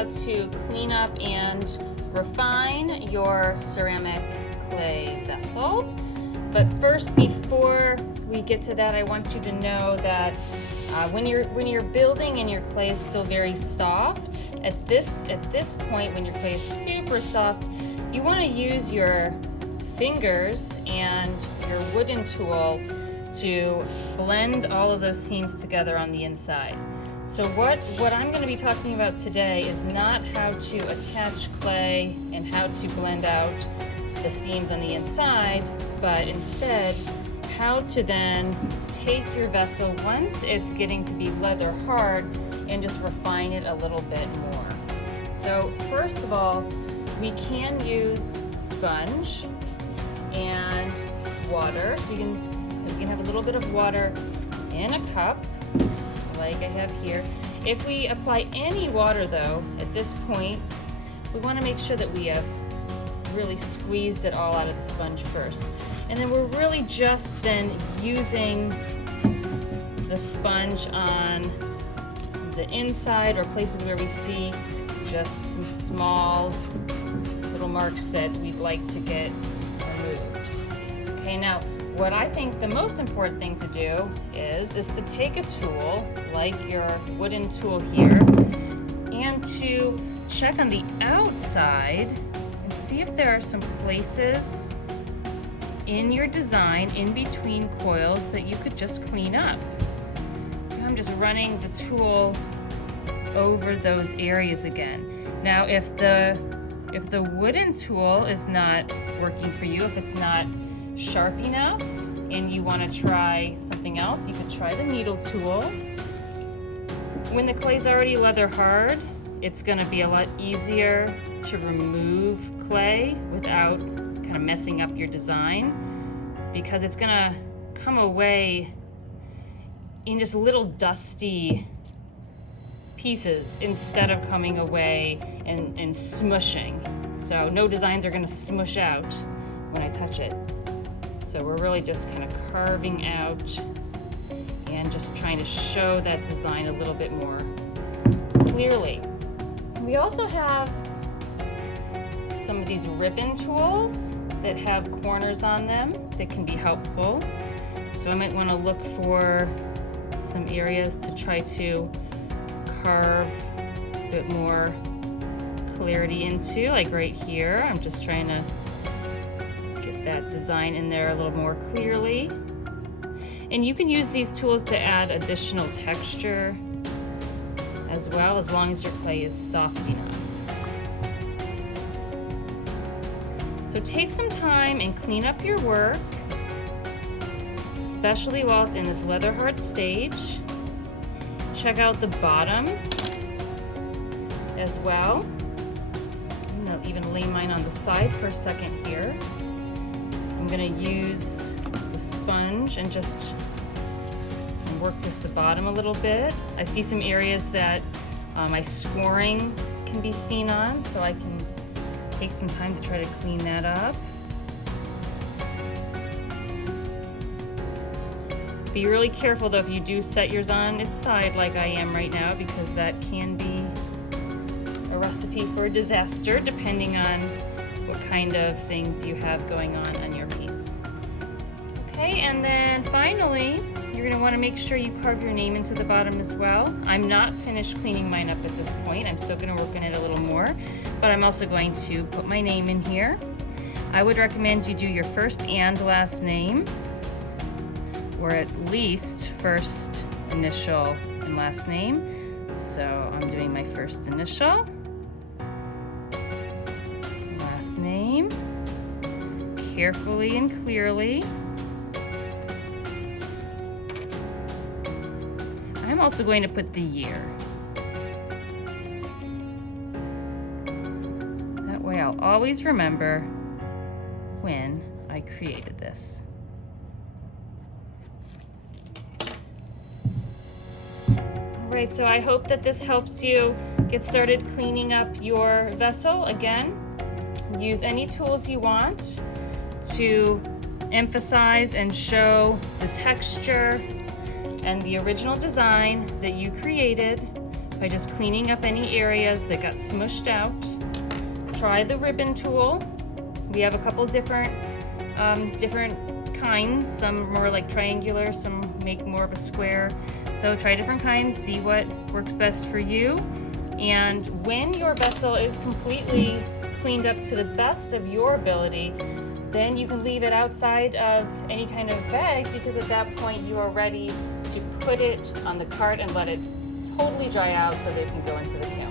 how to clean up and refine your ceramic clay vessel. But first, before we get to that, I want you to know that when you're building and your clay is still very soft, at this point when your clay is super soft, you want to use your fingers and your wooden tool to blend all of those seams together on the inside. So what I'm going to be talking about today is not how to attach clay and how to blend out the seams on the inside, but instead how to then take your vessel once it's getting to be leather hard and just refine it a little bit more. So first of all, we can use sponge and water. So we can have a little bit of water in a cup, like I have here. If we apply any water though, at this point, we want to make sure that we have really squeezed it all out of the sponge first. And then we're really just then using the sponge on the inside or places where we see just some small little marks that we'd like to get removed. Okay, now what I think the most important thing to do is to take a tool like your wooden tool here and to check on the outside and see if there are some places in your design in between coils that you could just clean up. I'm just running the tool over those areas again. Now if the wooden tool is not working for you, if it's not sharp enough and you want to try something else, you could try the needle tool. When the clay's already leather hard, it's going to be a lot easier to remove clay without kind of messing up your design, because it's going to come away in just little dusty pieces instead of coming away and smushing. So no designs are going to smush out when I touch it. So we're really just kind of carving out and just trying to show that design a little bit more clearly. We also have some of these ribbon tools that have corners on them that can be helpful. So I might want to look for some areas to try to carve a bit more clarity into, like right here. I'm just trying to get that design in there a little more clearly. And you can use these tools to add additional texture as well, as long as your clay is soft enough. So take some time and clean up your work, especially while it's in this leather hard stage. Check out the bottom as well. I'm gonna even lay mine on the side for a second here. I'm gonna use the sponge and just work with the bottom a little bit. I see some areas that my scoring can be seen on, so I can take some time to try to clean that up. Be really careful though if you do set yours on its side like I am right now, because that can be a recipe for disaster depending on what kind of things you have going on your piece. Okay, and then finally, you're going to want to make sure you carve your name into the bottom as well. I'm not finished cleaning mine up at this point. I'm still going to work on it a little more, but I'm also going to put my name in here. I would recommend you do your first and last name, or at least first initial and last name. So I'm doing my first initial, last name, carefully and clearly. I'm also going to put the year. That way I'll always remember when I created this. Alright, so I hope that this helps you get started cleaning up your vessel. Again, use any tools you want to emphasize and show the texture and the original design that you created by just cleaning up any areas that got smushed out. Try the ribbon tool. We have a couple different kinds. Some more like triangular, some make more of a square. So try different kinds, see what works best for you. And when your vessel is completely cleaned up to the best of your ability, then you can leave it outside of any kind of bag, because at that point you are ready to put it on the cart and let it totally dry out so that it can go into the kiln.